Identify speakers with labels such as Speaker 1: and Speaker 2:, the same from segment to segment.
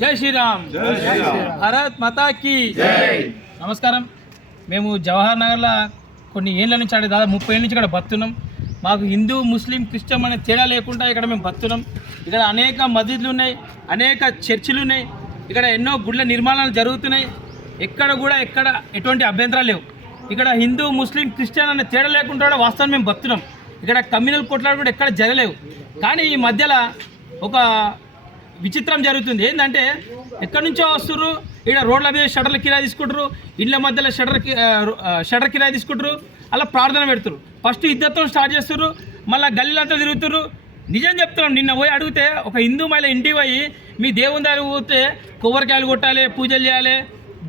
Speaker 1: జై శ్రీరామ్. భారత్ మాతాకి నమస్కారం. మేము జవహర్ నగర్లో కొన్ని ఏళ్ళ నుంచి అంటే దాదాపు ముప్పై ఏళ్ళ నుంచి ఇక్కడ బతున్నాం. మాకు హిందూ ముస్లిం క్రిస్టియన్ అనే తేడా లేకుండా ఇక్కడ మేము బతున్నాం. ఇక్కడ అనేక మసీదులు ఉన్నాయి అనేక చర్చిలు ఉన్నాయి. ఇక్కడ ఎన్నో గుళ్ళ నిర్మాణాలు జరుగుతున్నాయి. ఎక్కడ కూడా ఎక్కడ ఎటువంటి అభ్యంతరాలు లేవు. ఇక్కడ హిందూ ముస్లిం క్రిస్టియన్ అనే తేడా లేకుండా కూడా వాస్తవం మేము బతున్నాం. ఇక్కడ కమ్యూనల్ కొట్లాడు కూడా ఎక్కడ జరగలేవు. కానీ ఈ మధ్యలో ఒక విచిత్రం జరుగుతుంది. ఏంటంటే ఎక్కడి నుంచో వస్తుర్రు ఇక్కడ రోడ్ల మీద షటర్ల కిరాయి తీసుకుంటారు ఇళ్ళ మధ్యలో షటర్ షటర్ కిరాయి తీసుకుంటారు అలా ప్రార్థన పెడుతురు ఫస్ట్ ఇద్దరితో స్టార్ట్ చేస్తుర్రు మళ్ళీ గల్లీలంతా తిరుగుతుర్రు. నిజం చెప్తున్నాం నిన్న పోయి అడిగితే ఒక హిందూ మహిళ ఇంటికి పోయి మీ దేవుని దగ్గర పోతే కొబ్బరికాయలు కొట్టాలి పూజలు చేయాలి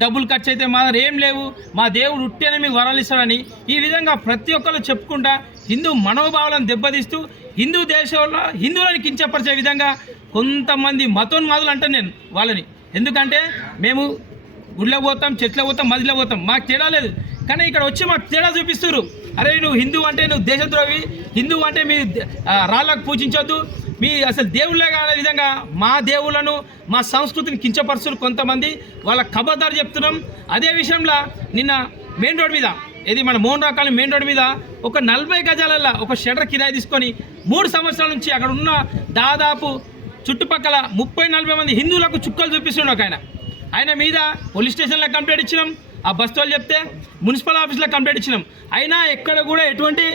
Speaker 1: డబ్బులు ఖర్చు అయితే మా దగ్గర ఏం లేవు మా దేవుడు ఉట్టినే మీకు వరాలు ఇస్తాడని. ఈ విధంగా ప్రతి ఒక్కరు చెప్పుకుంటా హిందూ మనోభావాలను దెబ్బతీస్తూ హిందూ దేశంలో హిందువులను కించపరిచే విధంగా కొంతమంది మతోన్మాదులు అంటాను నేను వాళ్ళని. ఎందుకంటే మేము గుడిలో పోతాం చెట్ల పోతాం మదిలో పోతాం. మాకు తేడా లేదు. కానీ ఇక్కడ వచ్చి మాకు తేడా చూపిస్తారు అరే నువ్వు హిందూ అంటే నువ్వు దేశద్రోహి. హిందూ అంటే మీ రాళ్ళకు పూజించొద్దు. మీ అసలు దేవుళ్ళే కాని విధంగా మా దేవుళ్ళను మా సంస్కృతిని కించపరుస్తున్నారు కొంతమంది. వాళ్ళ ఖబర్దారు చెప్తున్నాం. అదే విషయంలో నిన్న మెయిన్ రోడ్ మీద ఇది మన మోహన్ రావు మెయిన్ రోడ్ మీద ఒక నలభై గజాలల్లో ఒక షటర్ కిరాయి తీసుకొని మూడు సంవత్సరాల నుంచి అక్కడ ఉన్న దాదాపు చుట్టుపక్కల ముప్పై నలభై మంది హిందువులకు చుక్కలు చూపిస్తున్నాడు ఒక ఆయన. ఆయన మీద పోలీస్ స్టేషన్లో కంప్లైంట్ ఇచ్చినాం. ఆ బస్ వాళ్ళు చెప్తే మున్సిపల్ ఆఫీస్లో కంప్లైంట్ ఇచ్చినాం. అయినా ఎక్కడ కూడా ఎటువంటి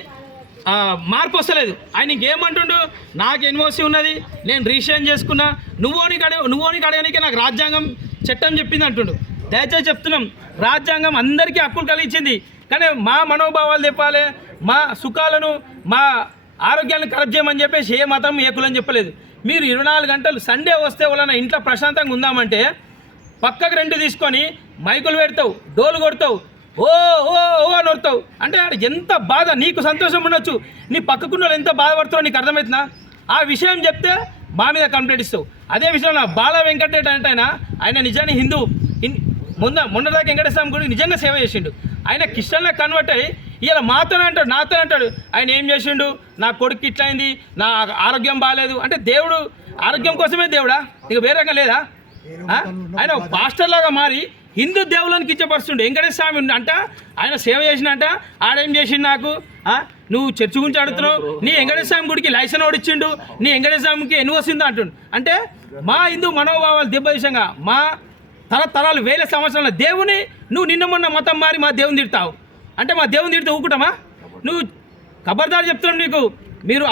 Speaker 1: మార్పు వస్తలేదు. ఆయన ఇంకేమంటుండు? నాకు ఎన్ఓసి ఉన్నది నేను రిజిస్ట్రేషన్ చేసుకున్నా నువ్వోనికి అడగ నువ్వోనికి అడగనికే నాకు రాజ్యాంగం చట్టం చెప్పింది అంటుండు దయచేసి చెప్తున్నాం రాజ్యాంగం అందరికీ హక్కులు కలిగించింది. కానీ మా మనోభావాలు చెప్పాలి మా సుఖాలను మా ఆరోగ్యాన్ని కరెక్ట్ చేయమని చెప్పేసి ఏ మతం ఏ కులం చెప్పలేదు. మీరు ఇరవై నాలుగు గంటలు సండే వస్తే వలన ఇంట్లో ప్రశాంతంగా ఉందామంటే పక్కకు రెండు తీసుకొని మైకులు పెడతావు డోలు కొడతావు ఓ ఓ ఓ అని వడతావు అంటే ఎంత బాధ నీకు సంతోషం ఉండొచ్చు. నీ పక్కకున్న వాళ్ళు ఎంత బాధపడుతారో నీకు అర్థమవుతుందా ఆ విషయం చెప్తే మా మీద కంప్లైంట్ ఇస్తావు. అదే విషయంలో బాల వెంకటేట అంటే ఆయన ఆయన నిజాన్ని హిందూ ఇన్- మొన్న మొన్నదాకా వెంకటేశ్వరం స్వామి గుడికి నిజంగా సేవ చేసిండు. ఆయన కిషన్లో కన్వర్ట్ అయ్యి ఇలా మాతోనే అంటాడు నాతో అంటాడు. ఆయన ఏం చేసిండు? నా కొడుకు ఇట్లయింది నా ఆరోగ్యం బాగాలేదు అంటే దేవుడు ఆరోగ్యం కోసమే దేవుడా? ఇక వేరే రకంగా లేదా? ఆయన పాస్టర్లాగా పాస్టర్ లాగా మారి హిందూ దేవులను కించపరుస్తుండే వెంకటేశ్వర స్వామి అంట ఆయన సేవ చేసినంట ఆడేం చేసిండు నాకు? నువ్వు చర్చి గురించి అడుగుతున్నావు నీ వెంకటేశ్వర స్వామి గుడికి లైసెన్స్ ఓడిచ్చిండు నీ వెంకటేశ్వర స్వామికి ఎన్ని వస్తుందో అంటుండు. అంటే మా హిందూ మనోభావాలు దెబ్బతీసంగా మా తరతరాలు వేల సంవత్సరాల దేవుని నువ్వు నిన్న మొన్న మతం మారి మా దేవుని తిడతావు. అంటే మా దేవుని తిడితే ఊకుంటామా? నువ్వు ఖబర్దారు చెప్తున్నాం నీకు. మీరు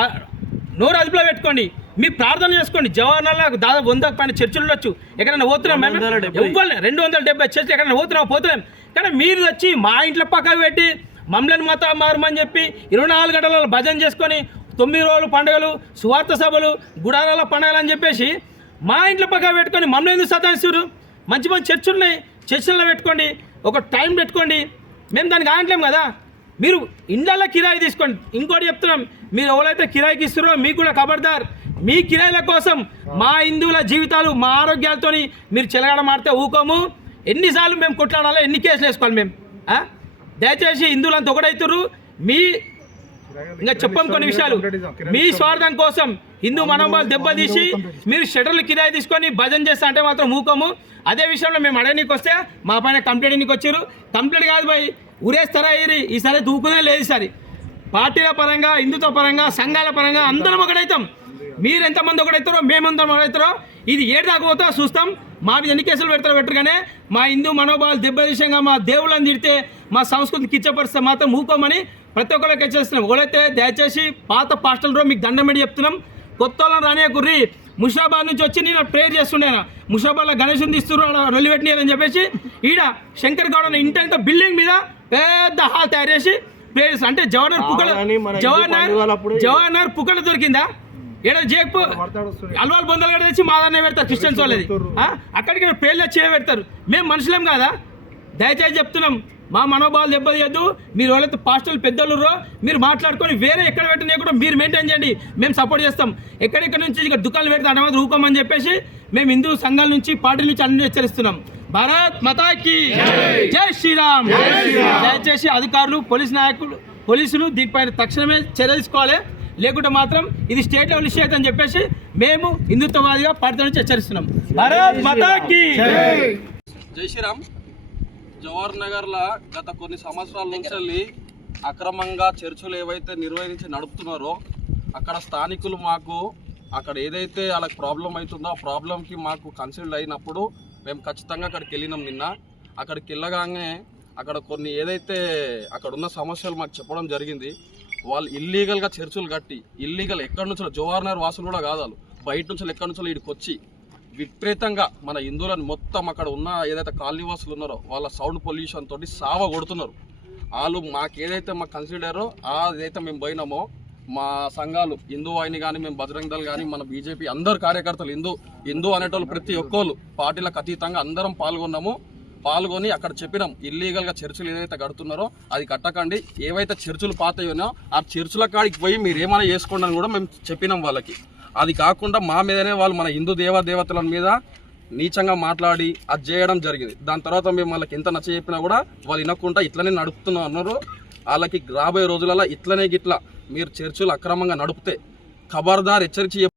Speaker 1: నోరు అదుపులో పెట్టుకోండి. మీ ప్రార్థన చేసుకోండి. జవహర్లాల్ దాదాపు వందకు పైన చర్చలు ఉండొచ్చు. ఎక్కడైనా పోతున్నాం మేము? ఎవ్వరు రెండు వందల డెబ్బై చర్చలు ఎక్కడైనా పోతున్నాం పోతున్నాం. కానీ మీరు వచ్చి మా ఇంట్లో పక్కకు పెట్టి మమ్మల్ని మత మారమని చెప్పి ఇరవై నాలుగు గంటల భజన చేసుకొని తొమ్మిది రోజులు పండుగలు సువార్త సభలు గుడారాల పండుగలు అని చెప్పేసి మా ఇంట్లో పక్కకు పెట్టుకొని మమ్మల్ని ఎందుకు సతాయిస్తారు మంచి మంచి చర్చలు ఉన్నాయి చర్చల్లో పెట్టుకోండి. ఒక టైం పెట్టుకోండి. మేము దానికి ఆగట్లేం కదా? మీరు ఇండ్లలో కిరాయి తీసుకోండి. ఇంకోటి చెప్తున్నాం మీరు ఎవరైతే కిరాయికి ఇస్తున్నారో మీకు కూడా ఖబర్దార్ మీ కిరాయిల కోసం మా హిందువుల జీవితాలు మా ఆరోగ్యాలతోని మీరు చెలగాడ మాడితే ఊకోము. ఎన్నిసార్లు మేము కొట్లాడాలో ఎన్ని కేసులు వేసుకోవాలి మేము దయచేసి హిందువులంతా ఒకటవుతారు మీ ఇంకా చెప్పం కొన్ని విషయాలు. మీ స్వార్థం కోసం హిందూ మనోభావాలు దెబ్బతీసి మీరు షటర్లు కిరాయి తీసుకొని భజన చేస్తా అంటే మాత్రం ఊకము అదే విషయంలో మేము అడగనీకి వస్తే మా పైన కంప్లైంట్ నీకు వచ్చారు. కంప్లైంట్ కాదు భయ్ ఊరేస్తారా ఈ ఈసారి దూకునే లేదు ఈసారి. పార్టీల పరంగా హిందుత్వ పరంగా సంఘాల పరంగా అందరం ఒకటైతాం. మీరు ఎంతమంది ఒకటైతారో మేమందరం ఒకడైతారో ఇది ఏడు చూస్తాం. మా మీద ఎన్ని కేసులు పెడతారో పెట్టరుగానే మా హిందూ మనోభావాలు దెబ్బతీసంగా మా దేవుళ్ళని తిడితే మా సంస్కృతిని కిచ్చపరిస్తే మాత్రం ఊకోమని ప్రతి ఒక్కరికి హెచ్చరిస్తున్నాం. ఒకడైతే దయచేసి పాత పాస్టల్ మీకు దండం పెట్టి చెప్తున్నాం. కొత్త వాళ్ళని రానియకుర్రి ముషాబాద్ నుంచి వచ్చి నేను ప్రేయర్ చేస్తుండేనా ముషాబాద్లో గణేశం తీస్తున్నారు రొల్లి పెట్టినారని చెప్పేసి ఈడ శంకర్ గౌడ అనే ఇంటి అంతా బిల్డింగ్ మీద పెద్ద హాల్ తయారు చేసి ప్రేయర్స్ అంటే జవహర్ పుకడ జవహర్ జవహర్ పుకడ దొరికిందా? ఏడా జేక్పు అల్వాల్ బొందలు కూడా తెచ్చి మాదాన్నే పెడతారు క్రిస్టియన్స్ వాళ్ళది. ఆ? అక్కడికి పేర్లు వచ్చి పెడతారు మేము మనుషులేం కాదా? దయచేసి చెప్తున్నాం. మా మనోభావాలు దెబ్బతీయద్దు. మీరు వాళ్ళతో పాస్టర్లు పెద్దలు మీరు మాట్లాడుకొని వేరే ఎక్కడ పెట్టినా కూడా మీరు మెయింటైన్ చేయండి. మేము సపోర్ట్ చేస్తాం. ఎక్కడెక్కడ నుంచి ఇక్కడ దుకాణాలు పెడితే అంటే మాత్రం ఊకోమని చెప్పేసి మేము హిందూ సంఘాల నుంచి పార్టీల నుంచి అన్ని హెచ్చరిస్తున్నాం. భారత్ మతాకి జై శ్రీరామ్. దయచేసి అధికారులు పోలీస్ నాయకులు పోలీసులు దీనిపైన తక్షణమే చర్య తీసుకోవాలి. లేకుంటే మాత్రం ఇది స్టేట్ లెవెల్ ఇష్యూ అని చెప్పేసి మేము హిందుత్వవాదిగా పార్టీ నుంచి హెచ్చరిస్తున్నాం. భారత్ మాతా కీ
Speaker 2: జై. శ్రీరామ్. జవహర్ నగర్లో గత కొన్ని సంవత్సరాల నుంచి వెళ్ళి అక్రమంగా చర్చలు ఏవైతే నిర్వహించి నడుపుతున్నారో అక్కడ స్థానికులు మాకు అక్కడ ఏదైతే వాళ్ళకి ప్రాబ్లం అవుతుందో ఆ ప్రాబ్లంకి మాకు కన్సిడర్ అయినప్పుడు మేము ఖచ్చితంగా అక్కడికి వెళ్ళినాం నిన్న. అక్కడికి వెళ్ళగానే అక్కడ కొన్ని ఏదైతే అక్కడ ఉన్న సమస్యలు మాకు చెప్పడం జరిగింది వాళ్ళు ఇల్లీగల్గా చర్చలు కట్టి ఇల్లీగల్ ఎక్కడి నుంచో జవహర్ నగర్ వాసులు కూడా కాదు బయట నుంచి ఎక్కడి నుంచో వీడికి వచ్చి విపరీతంగా మన హిందువులను మొత్తం అక్కడ ఉన్న ఏదైతే కాలనీవాసులు ఉన్నారో వాళ్ళ సౌండ్ పొల్యూషన్ తోటి సావ కొడుతున్నారు. వాళ్ళు మాకు ఏదైతే మాకు కన్సిడరో అదైతే మేము పోయినామో మా సంఘాలు హిందూ వాహిని కానీ మేము బజరంగ్ దళ్ కానీ మన బీజేపీ అందరు కార్యకర్తలు హిందూ హిందూ అనేటోళ్ళు ప్రతి ఒక్కళ్ళు పార్టీలకు అతీతంగా అందరం పాల్గొన్నాము. పాల్గొని అక్కడ చెప్పినాం ఇల్లీగల్గా చర్చలు ఏదైతే కడుతున్నారో అది కట్టకండి. ఏవైతే చర్చలు పాతయ్యో ఆ చర్చిల కాడికి పోయి మీరు ఏమైనా చేసుకోండి అని కూడా మేము చెప్పినాం వాళ్ళకి. అది కాకుండా మా మీదనే వాళ్ళు మన హిందూ దేవ దేవతల మీద నీచంగా మాట్లాడి అది చేయడం జరిగింది. దాని తర్వాత మేము వాళ్ళకి ఎంత నచ్చ చెప్పినా కూడా వాళ్ళు వినకుండా ఇట్లనే నడుపుతున్నాం అన్నారు. వాళ్ళకి రాబోయే రోజులలో ఇట్లనే గిట్లా మీరు చర్చలు అక్రమంగా నడిపితే ఖబర్దార్ హెచ్చరించి